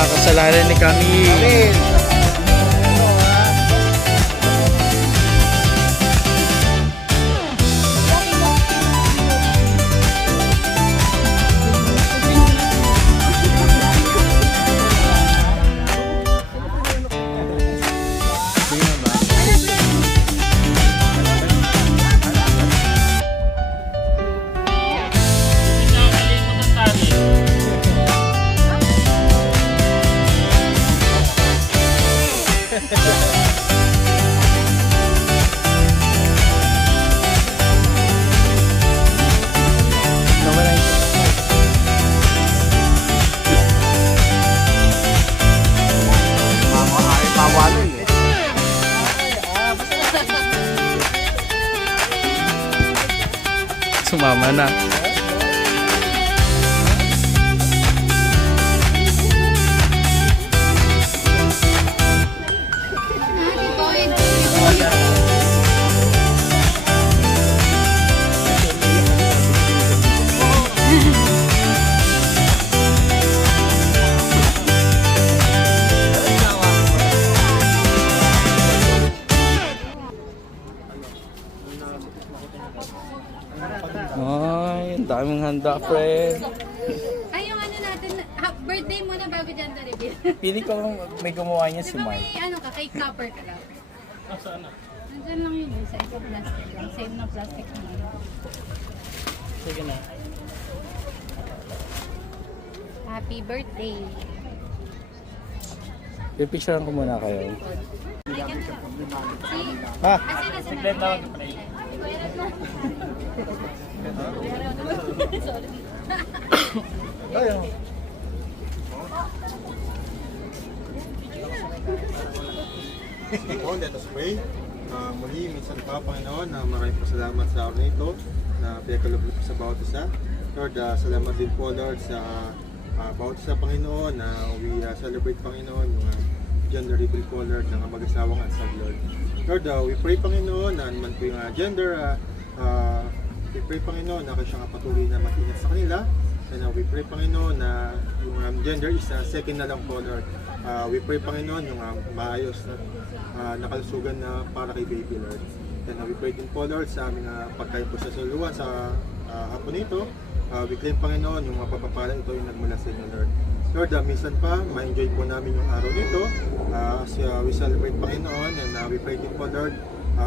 mga kasalanan ni Camille. Sumama na. Ay, ang daming handa, friend. Ay, yung ano natin, birthday muna bago dyan na reveal. Pili ko may gumawa niya si Ito Mike. may ano ka, cake topper ka lang. Saan na? Nandyan lang yun, sa isang plastic lang. Same na plastic na yun. Sige na. Happy birthday. Pipicturean ko muna kayo. See? Ha? Asan Siglet na ako. Ayun. Oh, let us pray. Muli, minsan pa, Panginoon, na maraming pasalamat sa araw na ito na pinagkalublob sa bawat isa. Lord, salamat din po, Lord, sa bawat isa, Panginoon, na we celebrate, Panginoon, yung gender reveal po, Lord, ng mag-asawang ansag, Lord. Lord, we pray, Panginoon, na naman po yung gender, we pray, Panginoon, na kayo siya patuloy na mag-ingat sa kanila. And we pray, Panginoon, na yung gender is second na lang po, Lord. We pray, Panginoon, yung maayos na nakalusugan na para kay baby, Lord. And we pray din po, Lord, sa aming pagkain po sa suluan sa hapon nito. We claim, Panginoon, yung mapapapala ito yung nagmula sa inyo, Lord. Lord, minsan pa, ma-enjoy po namin yung araw nito as we celebrate, Panginoon. And we pray din po, Lord, sa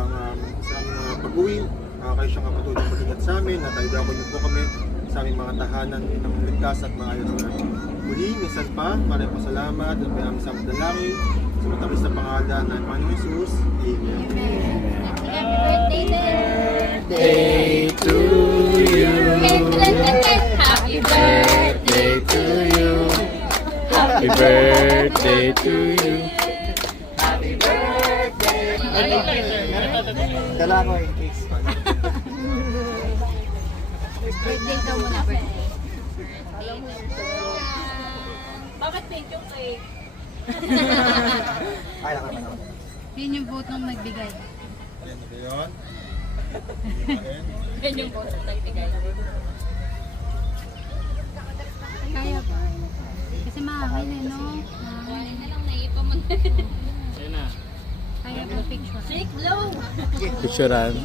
aming pag-uwi. Kayo siyang patuloy mag-ingat sa amin, at tayo niyo po kami sa aming mga tahanan ng ligtas at maayos, Lord. Muli, minsan pa, maraming po salamat at may aming sa dalangin sa matamis na pangalan ng Panginoong Jesus. Amen. Happy birthday din! Day to you. Happy birthday to you. Happy birthday to you. Dala ko in case. birthday daw muna, birthday. Bakit pink yung cake? Ay, naman ako. Yun yung vote nung nagbigay. Yan na ba yun? Yan yung boss na nagbigay. Kaya ba? Kasi mahangin eh, no? Mahangin. Na lang naipa mo. Sige na. Kaya ba picture? Shake blow! Picturean.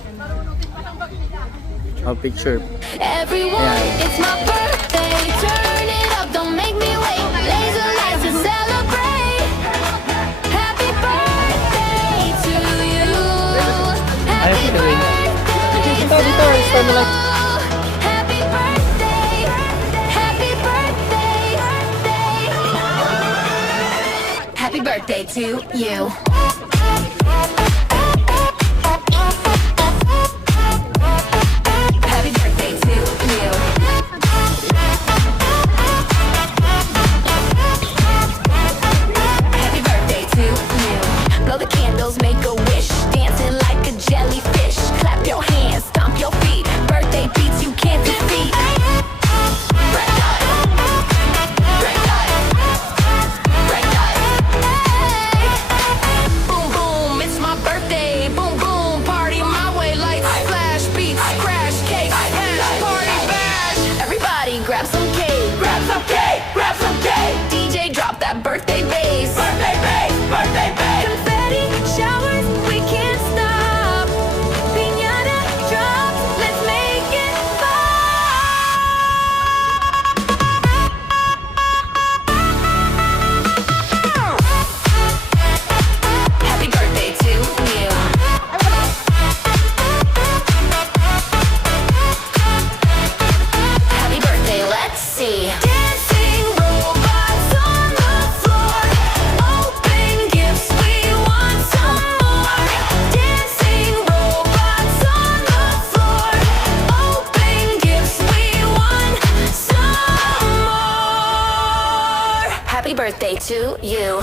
Oh, picture. Everyone, it's my birthday. Turn it up, don't make me wait. Laser lights to celebrate. Happy birthday to you. Happy birthday Dito, stand mo lang. Happy birthday. Happy birthday. Happy birthday to you. Happy birthday to you. Happy birthday to you. Blow the candles, make a wish. Dancing like a jellyfish. Clap your hands, stomp your feet. Birthday beats you can't defeat. Red dot. Red dot. Red dot. Hey. Boom boom, it's my birthday to you.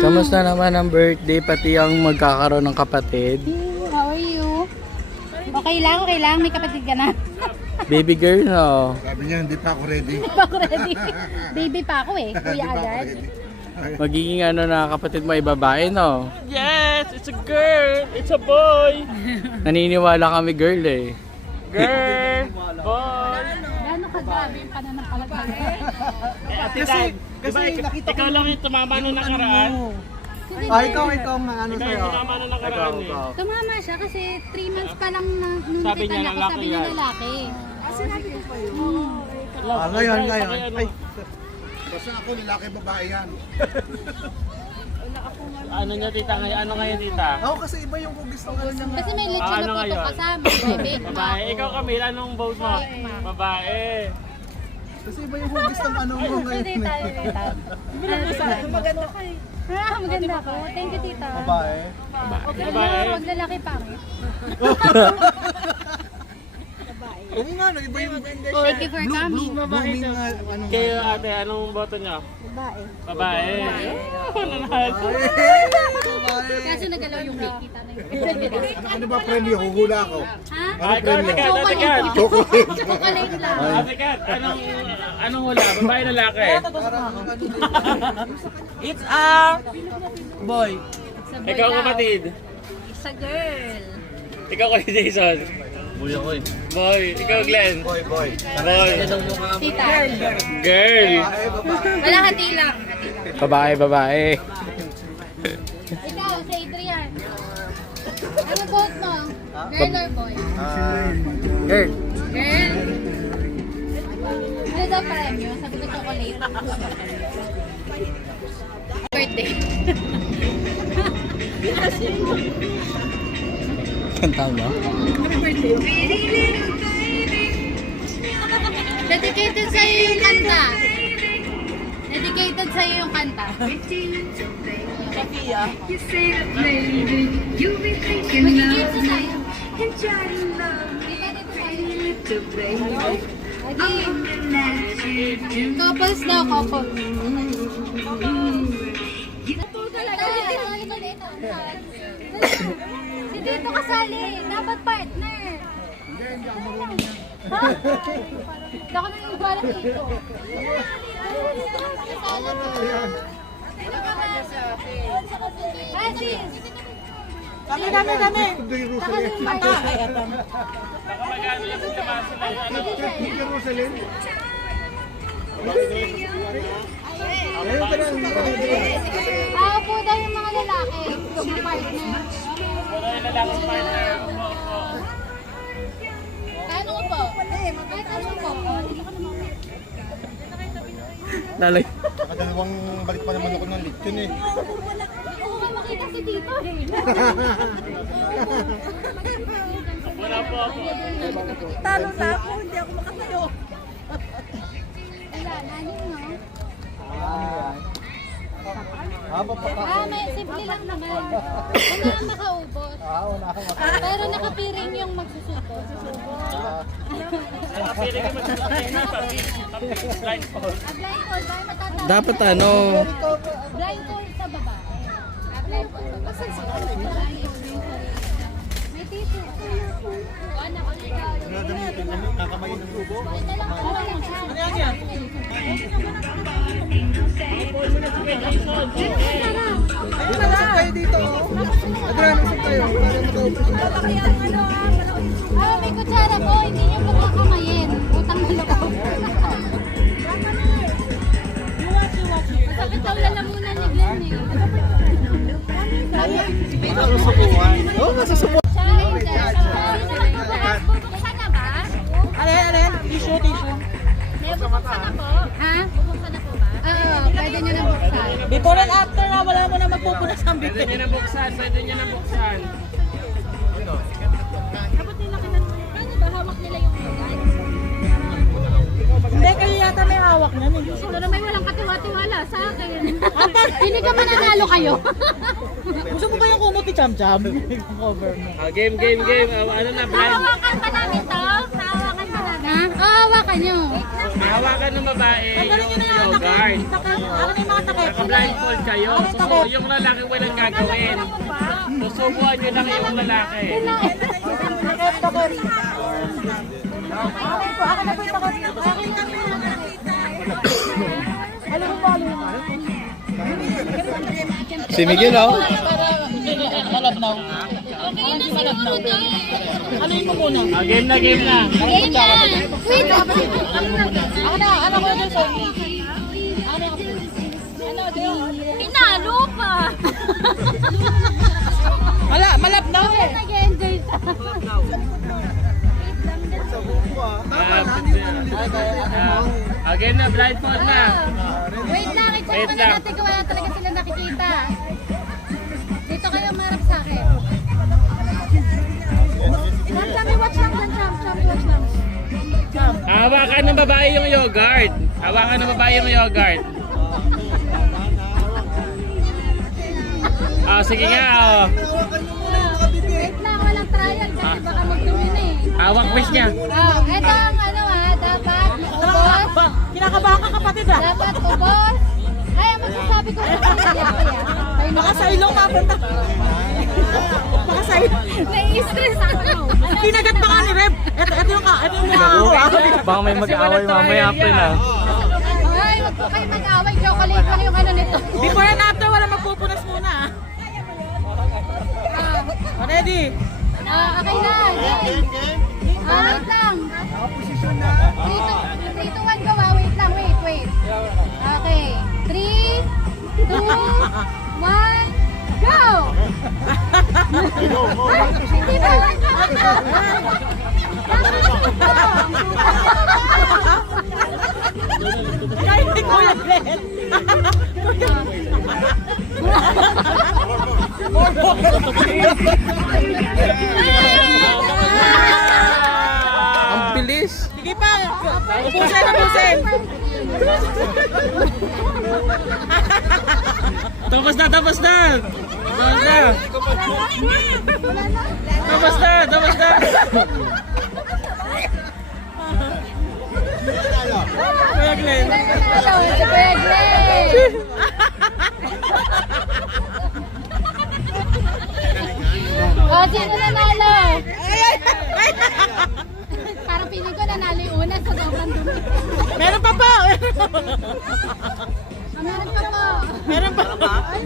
Kamusta naman ang birthday pati ang magkakaroon ng kapatid? How are you? Okay lang. May kapatid ka na. Baby girl, no? Sabi niya, hindi pa ako ready. Hindi pa ako ready. Baby pa ako eh. Kuya agad. Magiging ano na kapatid mo ay babae, no? Yes, it's a girl. It's a boy. Naniniwala kami girl eh. Girl, boy. Gano'n ka grabe yung pananampalataya. Kasi ikaw lang yung tumama nung nakaraan. Ikaw nga ano Ikaw yung tumama nung nakaraan eh. Tumama siya kasi 3 months pa lang nung Sabi nakita niya niya ako, lalaki sabi niya yan. lalaki. Ngayon. Ay. Basta ako, lalaki babae yan. Ano niya tita ngayon? Ano ngayon tita? Ako kasi iba yung gusto ko niya. Kasi may leche Ano na po ngayon? kasama. Bebe. Babae. Ikaw Camille, anong vote mo? Babae. Kasi iba yung gusto ng ano mo ngayon. Maganda ka eh. Maganda ko. Thank you, tita. Babae. Okay Babae. na, wag lalaki pangit. Oo nga, iba yung Thank you for coming. blooming ano. Kayo ate, anong boto niyo? Babae. Babae. Nanahal. Kaso nagalaw yung cake, tita na yun. Ano ba premyo? Huhula ako. Ha? Ikaw, ate Kat. Chocolate lang. Ate Kat, anong hula? Babae lalaki? It's a boy. Ikaw kapatid. It's a girl. Ikaw kay Jason. Boy ako eh. Boy. Ikaw Glenn. Boy. Boy. Tita. Girl. Wala hati lang. Babae. Ikaw, si Adrian. Ano vote mo? Girl or boy? Girl. Girl? Ano daw premyo? Sabi ko chocolate. Birthday. Kanta mo? Dedicated sa'yo yung kanta. Dedicated sa'yo yung kanta. Sophia. Magiging sa sa'yo. Again. Couples daw, couple. Si Tito kasali. Dapat partner. Ha? Hindi ako nang iwala dito. Kasala to. Francis! Kami. Mata. Ay, eto. Nakamagano yung tabasa na yung ano. Jerusalem. Ah, po daw yung mga lalaki. Yung partner. Wala yung lalaking partner. Kano ko po? Kahit ano po? Dito ka naman. Lalay. Nakadalawang balik pa naman ako ng lechon eh. Hindi ko makita si Tito eh. Wala po ako. Talo na ako, hindi ako makatayo. Wala, nanin no? May simple lang naman. Wala kang makaubos. Pero nakapiring yung magsusuko. Nakapiling yung magsasakin na blindfold. Blindfold ba? Matatawag. Dapat ano? Blindfold sa baba. Blindfold. Basta sa may tito. Anak ko nila. Kakamayin ng tubo. Ito lang ako lang. Ano yan? Ayun, nasa kayo dito. Adrian, nasa kayo. Ah, may kutsara po. Hindi nyo pagkakamayin. Utang na loob. Masakit daw lalamunan ni Glenn eh. Oo, nasusubukan. Bubuksan na ba? Alin? Tissue. May bubuksan na po? Ha? Bubuksan na po ba? Oo, pwede nyo na buksan. Before and after na, wala mo na magpupunas ang Pwede bibig. niya na buksan. Hindi ka mananalo kayo. Gusto mo ba yung kumot ni Cham Cham? Yung cover mo. Game. Ano na, blind? Hawakan pa namin to. Hawakan pa namin. Hawakan nyo. Hawakan ng babae Tanggalin nyo na yung yung guard. Ano na yung mga takip? Naka-blindfold kayo. So, yung lalaki walang gagawin. Susubuan nyo lang yung lalaki. Akin na po yung takip. Alam mo ba? Si Miguel, oh. Malabnaw. Okay na siguro to. Ano yung muna? Game na. Game na. Wait. Ano ko yung sir? Pinalo pa. Malabnaw eh. Nag-enjoy sa. Game na, blindfold na. Wait lang. I-check Wait pa lang. na natin kung wala talaga sila nakikita. Dito kayo marap sa akin. Chami, watch lang dyan, Cham. Chami, watch lang. Hawakan ng babae yung yogurt. Hawakan ng babae yung yogurt. Sige nga, oh. Wait lang, walang trial kasi baka magdumi na eh. Hawak wish niya. Eto ang dapat ubos. Kinakabahan ka kapatid ah. Dapat ubos. Ay, ang magsasabi ko na Baka sa ilong mapunta. Baka sa ilong. nai-stress ako. Kinagat pa nga ni Reb. Ito yung mga Baka may mag-away mamaya after na. Ay, wag po kayo mag-away. Chocolate lang yung ano nito. Before and after, wala magpupunas muna ah. Ready? Okay na. Wait lang. 3, 2, 1, go. Wait lang, wait. Okay. 3, 2, 1, go! Hindi ba? Kaya ni Kuya Glenn. Ang bilis. Sige pa. Ubusin. Tapos na. Tapos na. Kuya Glenn. Si Kuya Glenn. Sino nanalo? Parang piling ko nanalo yung una sa sobrang dumi. Meron pa po. Meron pa po. Meron pa.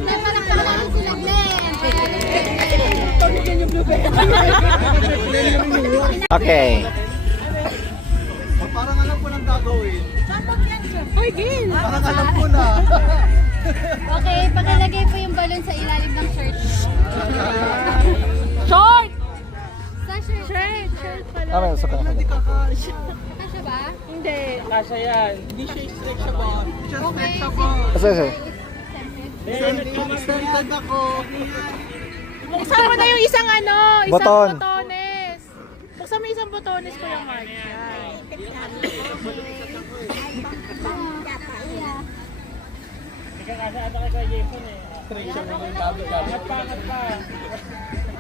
May palakpak namin sila Glenn. Okay. Parang alam ko nang gagawin. Ay, Gil. Parang alam ko na. Okay, pakilagay po yung balon sa ilalim ng shirt. Short. Sa shirt. Shirt pala. Tama, suka. Kasya ba? Hindi. Kasha yan. Hindi siya stretchable. Okay. Kasi. Excited ako. Buksan mo na yung isang isang Boton. botones. Buksan mo isang botones ko yung Mark.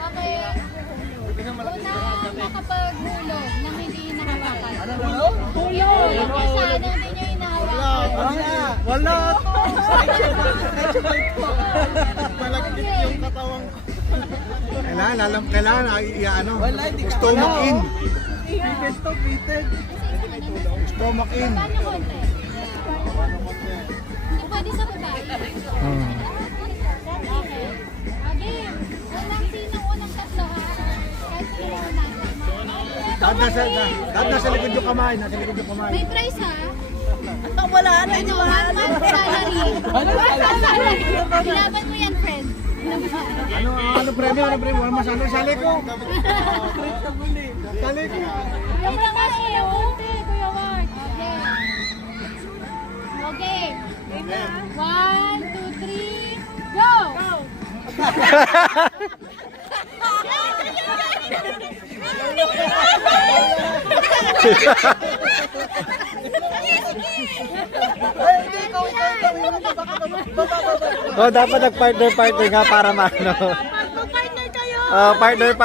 Okay. Una makapaghulog na hindi nahawakan. Hulog! Kasi ano hindi nyo hinahawakan. Wala. Malagkit yung katawang ko. Kailangan ano, stomach in. Fitted. Stomach in. Paano konti? Pwede sa babae. Okay. Again, unang tatlo ha. Kahit sino unang. Nasa likod yung kamay. May price ha. Wala na Ano, 1 month salary. 1 month salary. Ilaban mo yan, friend. Ano premyo? Wala masalo. Sali ko. Yung lang kasi yung punti, Kuya Mark. Okay. Okay. 1, 2, 3, go! Oh, dapat nag-partner nga para maano. Partner kayo. Partner.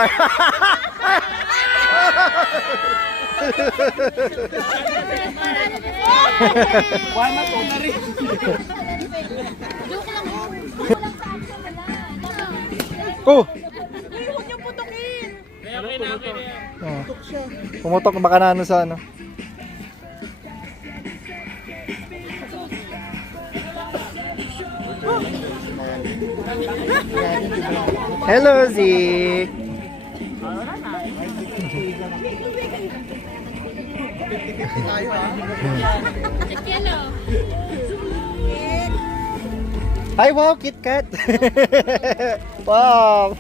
Wala to na rin. Joke lang. Oh! Huwag niyong putukin. Kaya okay na yan. Pumutok baka na ano sa ano. Hello, Zeke! Ay, wow, KitKat! Wow!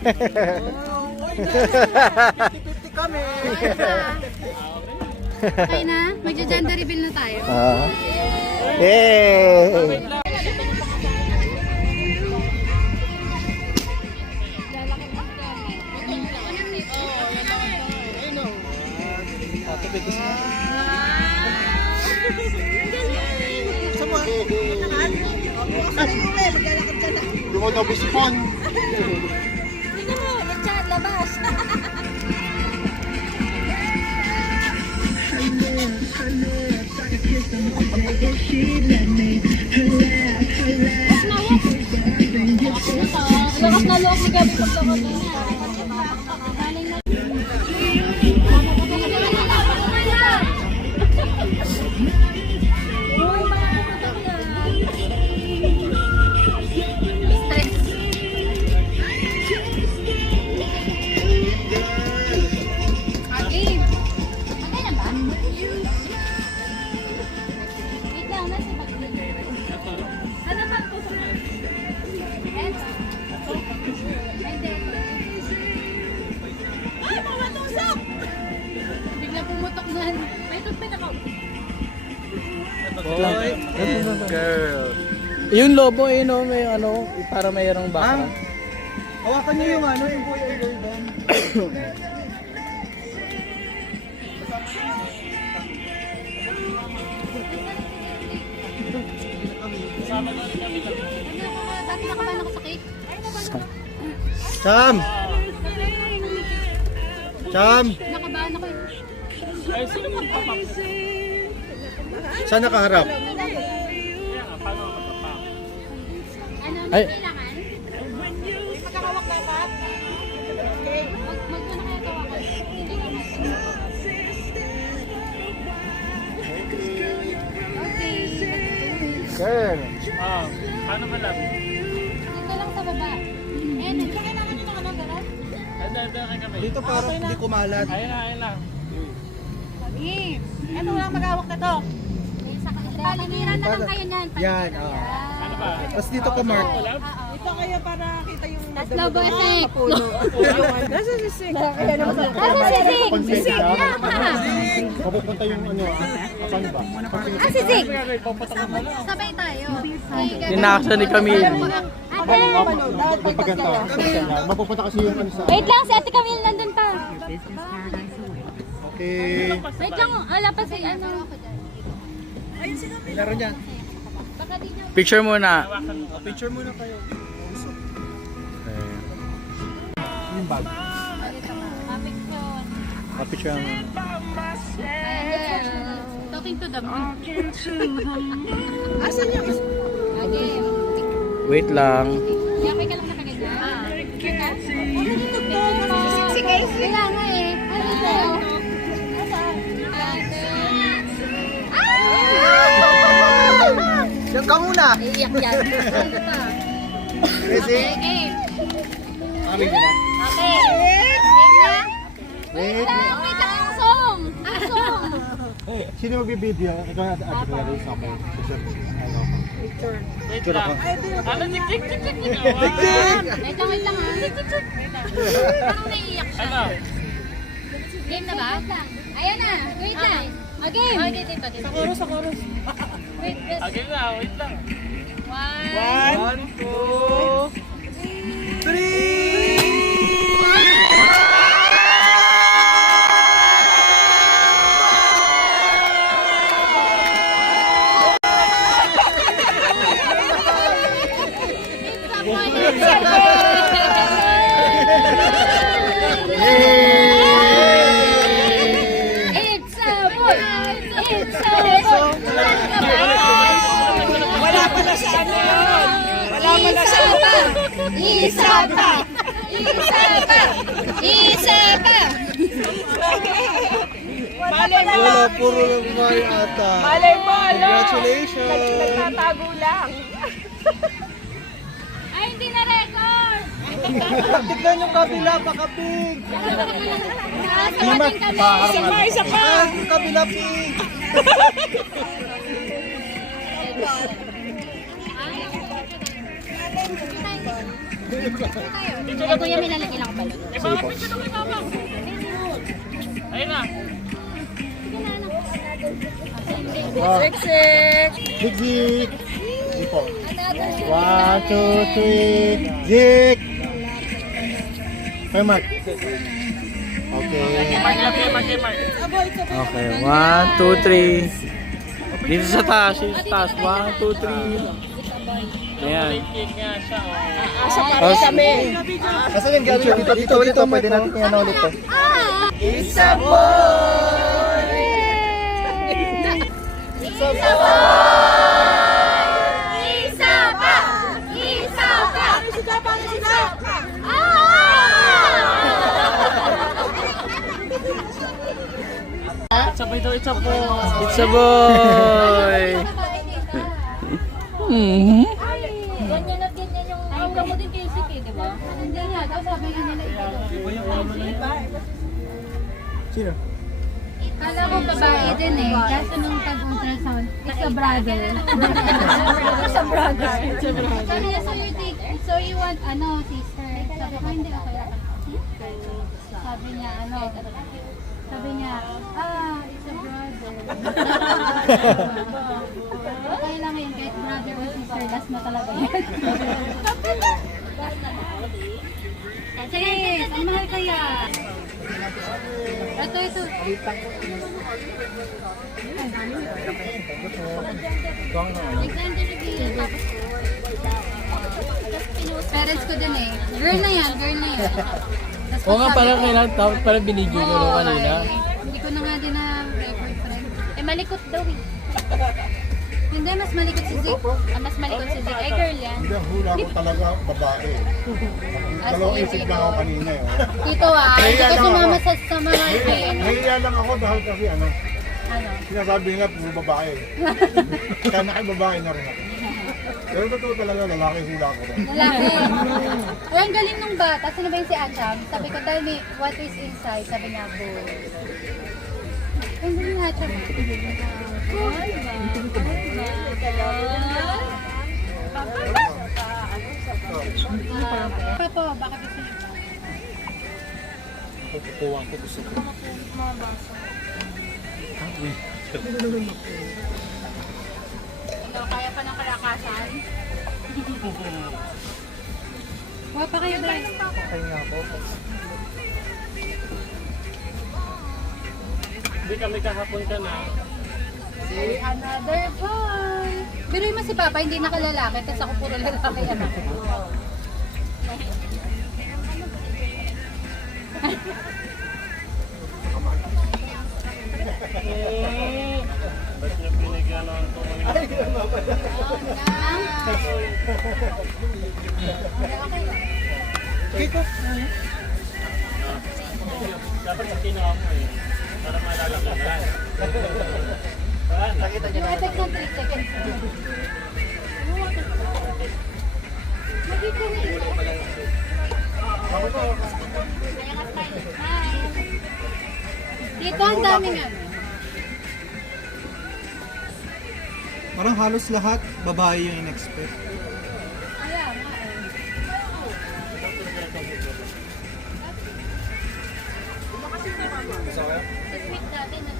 Okay na? Magja-gender reveal na tayo. Yay! Doon na bispon. Tingnan mo, lechon, labas. Lakas na loob ni Gabi pagkakot na bigla pumutok na. May tupin ako. Girl. Yung lobo eh, no? May ano, para mayroong background. Hawakan niyo yung ano, yung boy girl doon. Dati nakabahan ako sa cake. Cham! Cham! Nakabahan ako. Ay, sino magpapak? Saan nakaharap? Ano? Ay. May kailangan? Magkakawak dapat. Mag-ano kaya gawa ko? Hindi naman. Girl! Paano ba lang? Dito lang sa baba. Eh, kailangan nyo ng ano, gano'n? Dahil kami. Dito para hindi kumalat. Ayun na. Ito lang mag-awak na to. Paligiran na lang kayo niyan. Yan, Ano ba? Tapos dito ko mark. Ito kayo para kita yung That's lobo effect. Nasa sisig. Nasa sisig. Papupunta yung ano, saan ba? Ah, sisig. Sabay tayo. Dinaksa ni Camille. Ate. Pagkanta. Mapupunta kasi yung ano sa... Wait lang, si Ate Camille nandun pa. Okay. Wait lang, wala pa si ano. Laro niya. Picture muna. Picture muna kayo. Yung bag. Picture mo. Talking to the moon. Asan yung Okay. Wait lang. Yakay ka lang na kaganyan. Cute ka? Si Casey. Kaya nga eh. Ano ito? Diyan ka muna. Iiyak yan. Ready? Okay, game. Kami na. Okay. Game na? Wait. Wait lang ang song. Ang song. Sino magbibideo? Ikaw na at laro sa akin. Wait lang. Ano, tik. Wait lang ha. Parang naiiyak siya. Ano? Game na ba? Ayan na. Wait lang. Okay. Okay, dito. Sa chorus. Wait, wait. Again na, wait lang. 1, 2, 3. Isa pa! Isa pa! Isa pa! Malay mo. Wala, puro lang kumain ata. Malay mo, ala. Congratulations! Nagtatago lang. Ay, hindi na record! Tignan yung kabila, pakapig! Nakasamating kami! Isa pa. Yung kabila, pig! Ay, kuya, may lalagyan ako balon. Ayun na. Siksik. Zik, zik! Zik po. 1, 2, 3, zik! Hey, Mark. Okay. Okay, 1, 2, 3. Dito sa taas, dito sa taas. 1, 2, 3. Ayan. Cake nga siya. Oh. Asa pa rin kami. Asan yung galing? Dito, pwede natin yan ulit to. Isa po. Isa pa! Isa pa! Isa pa! Sabay daw, it's a boy. It's a boy! Mhm. Ganyan at ganyan yung hanggang mo din kay Siki, di ba? Hindi nga, tapos sabi nga nila Sino? Kala ko babae din eh. Kaso nung tag-ultrasound, it's a brother. It's a brother. Sabi niya, so you want, sister? Sabi ko, hindi, okay lang. Sabi niya, sabi niya, it's a brother. Okay lang yun, kahit brother or sister, last na talaga yan. Sige, ang mahal kaya. Ito. Parents ko din eh. Girl na yan. Tas Oo nga, sabi parang ko, kailangan, parang binidyo ko oo, kanina. Hindi ko na nga din na boyfriend. Malikot daw eh. Hindi, mas malikot si Zik. Mas malikot si Zik. Ay, girl yan. Hindi, ang hula ko talaga babae. Dalawang isip lang ako kanina eh. Dito hindi ko sumama sa mga itim. Nahiya lang ako dahil kasi sinasabi nila puro babae. Kaya nakibabae na rin ako. Pero totoo talaga, lalaki hula ko rin. Lalaki. Ay, ang galing nung bata. Sino ba yung si Acham? Sabi ko, tell me, what is inside? Sabi niya, gold. Ang galing nga, Acham. Papo, bakit gusto niyo? Pupukuhan ko gusto ko. Kaya pa ng kalakasan? Huwag pa kayo ba? Hindi kami kahapon ka na. Another boy. Pero yung si Papa, hindi nakalalaki. Tapos ako puro lalaki. Ba't niyo binigyan ng dapat sa kinuha mo eh. Para maalala ko yan. Yung effect ng 3 seconds. Magiging na ito. Hi. Dito ang daming Parang halos lahat babae yung in-expect. Kaya nga eh. Sweet dati na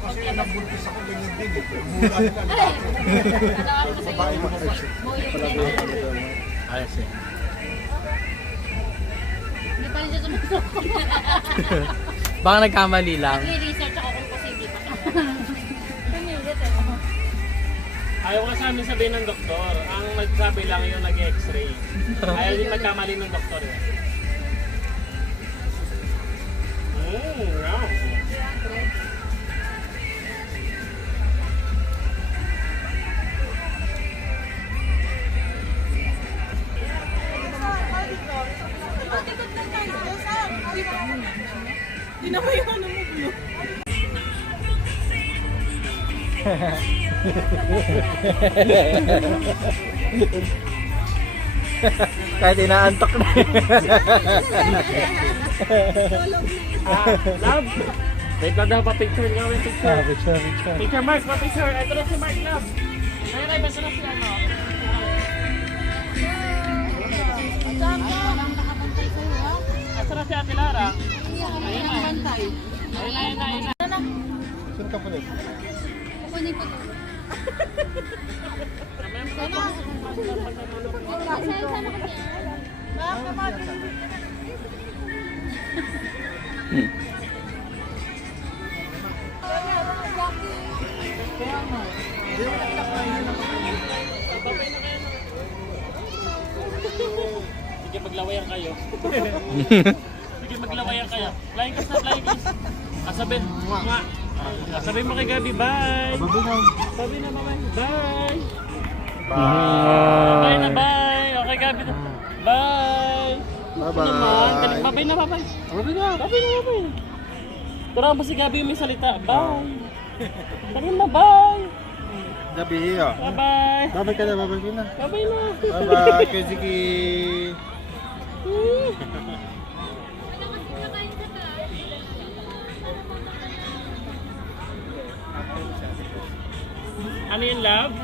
Kasi nabuntis ako ganyan din eh. Mula na babae mo na siya. Ayos eh. Hindi pa rin siya sumusok. Baka nagkamali lang. Nag-research ako kung posible pa. Ayaw ka sa amin sabihin ng doktor. Ang nagsabi lang yung nag-x-ray. Ayaw din magkamali ng doktor eh. Wow. Hindi na mo yung ano mo, blue. Kahit inaantok na. Love! Wait lang daw, pa-picture nga, may picture. Picture. Picture, Mark, pa-picture. Ito na si Mark, love. Ay, basta na si ano. Asa na si Ate Lara? Ayun na. Ayun na. Saan ka pala? Kukunin ko to. Sige, maglawayan kayo. Sige, maglawayan kayo. Flying kiss na, flying kiss. Asabin. Asabin mo kay Gabi, bye. Sabi na, bye. Bye. Bye na, bye. Okay, Gabi. Bye. Bye-bye. Babay na, babay. Babay na, babay. Tara ba si Gabi may salita? Bye. Tara na, bye. Gabi, hiyo. Bye-bye. Babay ka na, babay ko na. Babay na. Bye-bye, Kiziki. Ano yung love?